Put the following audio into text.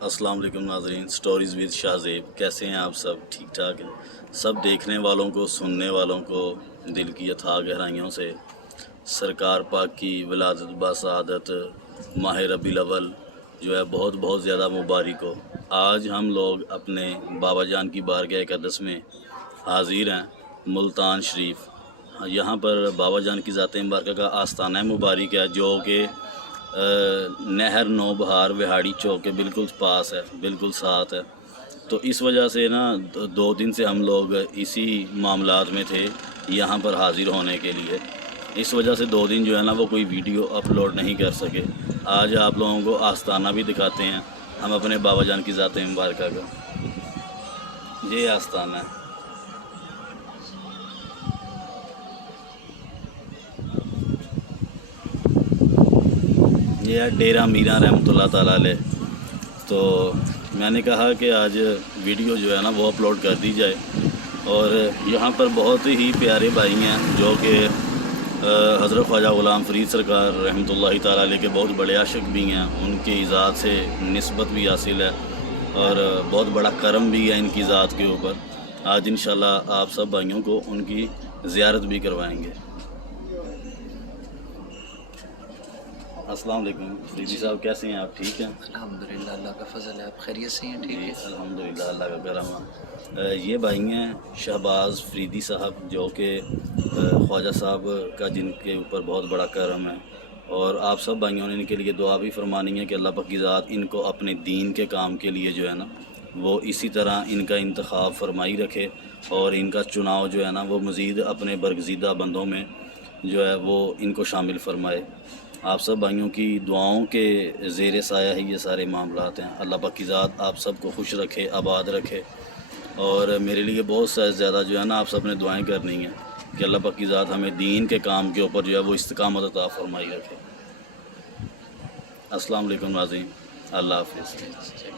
السلام علیکم ناظرین، سٹوریز ود شاہ زیب، کیسے ہیں آپ سب؟ ٹھیک ٹھاک ہیں؟ سب دیکھنے والوں کو، سننے والوں کو دل کی اتھاہ گہرائیوں سے سرکار پاک کی ولادت باسعادت ماہ ربیع الاول جو ہے بہت بہت زیادہ مبارک ہو۔ آج ہم لوگ اپنے بابا جان کی بارگاہ اقدس میں حاضر ہیں، ملتان شریف۔ یہاں پر بابا جان کی ذات مبارکہ کا آستانہ مبارک ہے، جو کہ نہر نو بہار وہاڑی چوک کے بالکل پاس ہے، بالکل ساتھ ہے۔ تو اس وجہ سے نا 2 دن سے ہم لوگ اسی معاملات میں تھے، یہاں پر حاضر ہونے کے لیے۔ اس وجہ سے 2 دن جو ہے نا وہ کوئی ویڈیو اپلوڈ نہیں کر سکے۔ آج آپ لوگوں کو آستانہ بھی دکھاتے ہیں ہم اپنے بابا جان کی ذات مبارکہ کا۔ یہ آستانہ ہے، یہ ہے ڈیرہ میراں رحمۃ اللہ تعالیٰ علیہ۔ تو میں نے کہا کہ آج ویڈیو جو ہے نا وہ اپلوڈ کر دی جائے، اور یہاں پر بہت ہی پیارے بھائی ہیں جو کہ حضرت خواجہ غلام فرید سرکار رحمۃ اللہ تعالیٰ علیہ کے بہت بڑے عاشق بھی ہیں، ان کی ذات سے نسبت بھی حاصل ہے اور بہت بڑا کرم بھی ہے ان کی ذات کے اوپر۔ آج انشاءاللہ آپ سب بھائیوں کو ان کی زیارت بھی کروائیں گے۔ السلام علیکم فریدی صاحب، کیسے ہیں آپ؟ ٹھیک ہیں؟ الحمدللہ، اللہ کا فضل ہے، آپ خیریت سے ہیں؟ ٹھیک جی ہے، الحمدللہ، اللہ کا کرم ہے۔ یہ بھائی ہیں شہباز فریدی صاحب، جو کہ خواجہ صاحب کا جن کے اوپر بہت بڑا کرم ہے، اور آپ سب بھائیوں نے ان کے لیے دعا بھی فرمانی ہے کہ اللہ پاک کی ذات ان کو اپنے دین کے کام کے لیے جو ہے نا وہ اسی طرح ان کا انتخاب فرمائی رکھے، اور ان کا چناؤ جو ہے نا وہ مزید اپنے برگزیدہ بندوں میں جو ہے وہ ان کو شامل فرمائے۔ آپ سب بھائیوں کی دعاؤں کے زیر سایہ ہی یہ سارے معاملات ہیں۔ اللہ پاک کی ذات آپ سب کو خوش رکھے، آباد رکھے، اور میرے لیے بہت زیادہ جو ہے نا آپ سب نے دعائیں کرنی ہیں کہ اللہ پاک کی ذات ہمیں دین کے کام کے اوپر جو ہے وہ استقامت عطا فرمائی رکھے۔ السلام علیکم ناظرین، اللہ حافظ۔